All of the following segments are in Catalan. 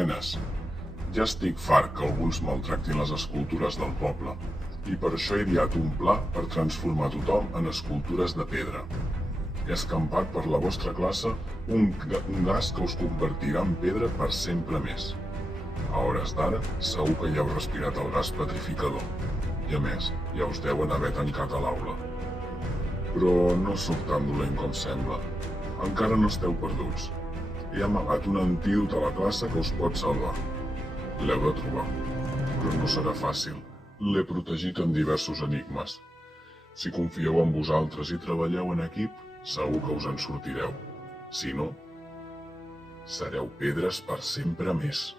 nenes. Ja estic fart que alguns maltractin les escultures del poble, i per això he ideat un pla per transformar tothom en escultures de pedra. He escampat per la vostra classe un gas que us convertirà en pedra per sempre més. A hores d'ara, segur que ja heu respirat el gas petrificador. I a més, ja us deuen haver tancat a l'aula. Però no sóc tan dolent com sembla. Encara no esteu perduts. He amagat un antídot a la classe que us pot salvar. L'heu de trobar. Però no serà fàcil. L'he protegit en diversos enigmes. Si confieu en vosaltres i treballeu en equip, segur que us en sortireu. Si no, sereu pedres per sempre més.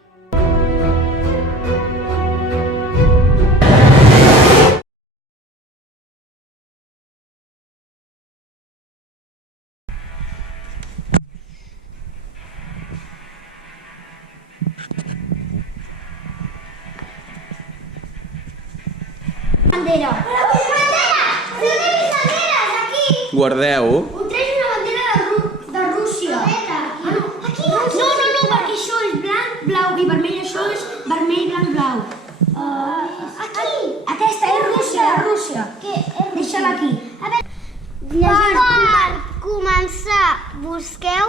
Bandera! Bandera! Són les banderes, aquí! Guardeu. Ho treix una bandera de Rússia. Ah, no, aquí! No, perquè això és blanc, blau i vermell, això és vermell, blanc, blau. Aquí! Aquesta és Rússia, Deixa-la aquí. Per començar, busqueu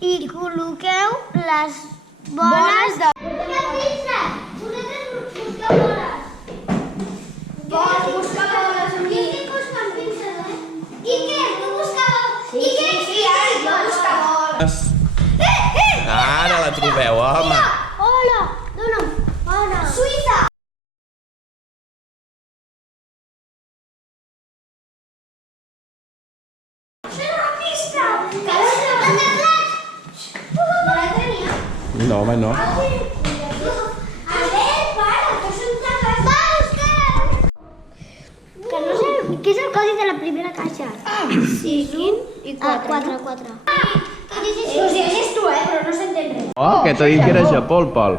i col·loqueu les boles de... Vols buscar boles amb mi? I què? Tu buscava... Sí, ara jo buscava boles. Ara la trobeu, home. Hola, dona'm. Hola. Suïssa. Això és una pista. Que no la tenia. No, home, no. A veure, para, que són tantes. Va, busqueu. Que no sé, què és el codi de la primera caixa? 5 i 4. 4. Ho llegeix tu, però no s'entén res. Oh, que t'ha dit que era Japó, el Pol.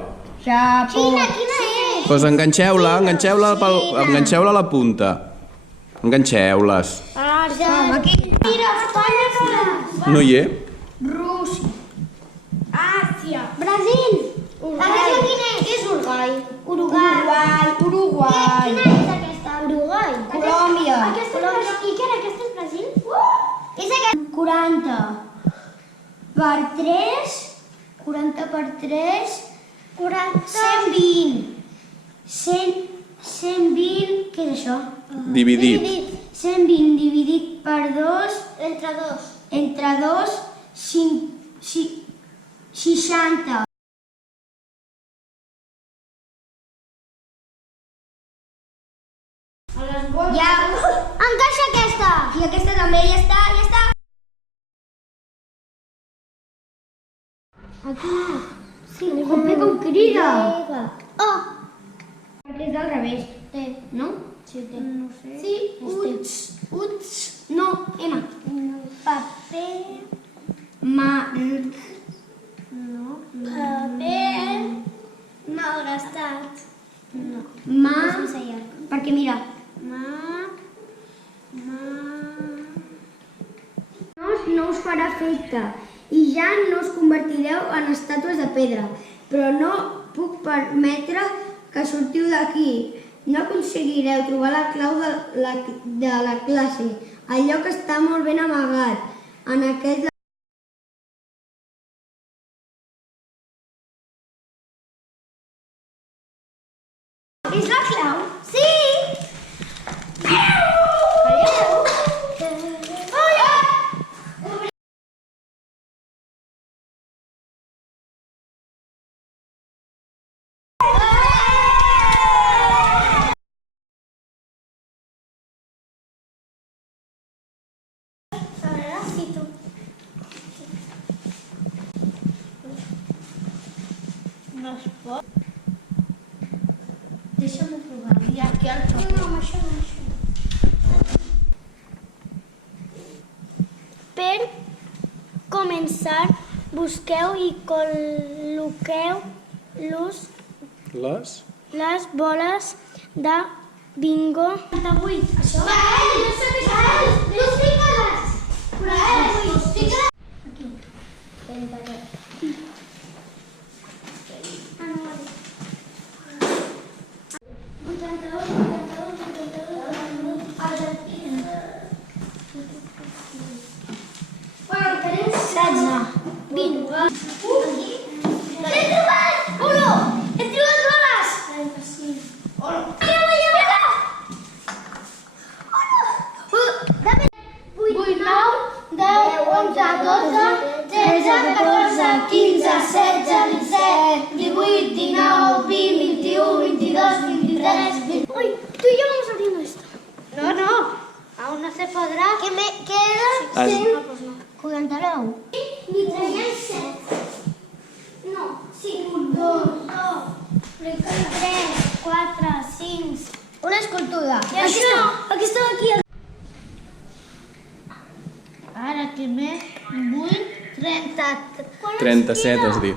Quina és? Doncs enganxeu-la a la punta. Enganxeu-les. Aquí. Mira, Espanya. No hi és? Rússia. Àsia. Brasil! Aquesta quina és? És Uruguai. Uruguai. Quina és aquesta? Uruguai. Colòmbia. Aquesta és Brasil. I què era? Aquesta és Brasil? És aquesta. 40 per 3. 40 per 3. 120. 120. Què és això? Dividit. 120 dividit per 2. Entre 2. Entre 2. 60. Ja. Encaixa aquesta! I aquesta també, ja està. Aquí. Sí, Com crida. Oh! Perquè és al revés. Té. No? Sí, té. No sé. Sí, uts. No, M. Paper. No. Paper. Malgastat. Ma. Perquè mira. No us farà efecte i ja no us convertireu en estàtues de pedra, però no puc permetre que sortiu d'aquí. No aconseguireu trobar la clau de la classe. El lloc està molt ben amagat en aquest... És la clau? Sí! No es pot. Deixa'm-ho provar. I aquí al top. No, amb això no, Per començar, busqueu i col·loqueu les boles de bingo. 48. Això? No sé què és. No fica-les. 48. Aquí. Vuit, nou, 10, 11, 12, 13, 14, 15, 16, 17, 18, 19, 20, 21, 22, 23, 20... Uy, tú y yo vamos abriendo esto. No, aún no se podrá. ¿Qué me queda? Has- Sí. No, pues no. 49. Ni traiem 7. No, 5, 2, 3, 4, 5... Una escultura. I això? Aquí està, aquí. Ara que més, 8, 30... 37 es diu.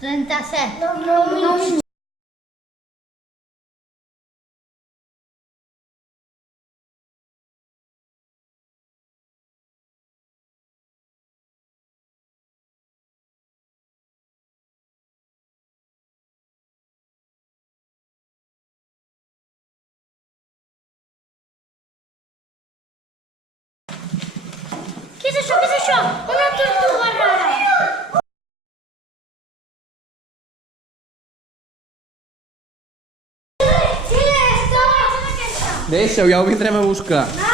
37. No. Què és això? Què és això? Una tortuga rara. Sí, és aquesta. Deixa-ho, ja ho vindrem a buscar. No,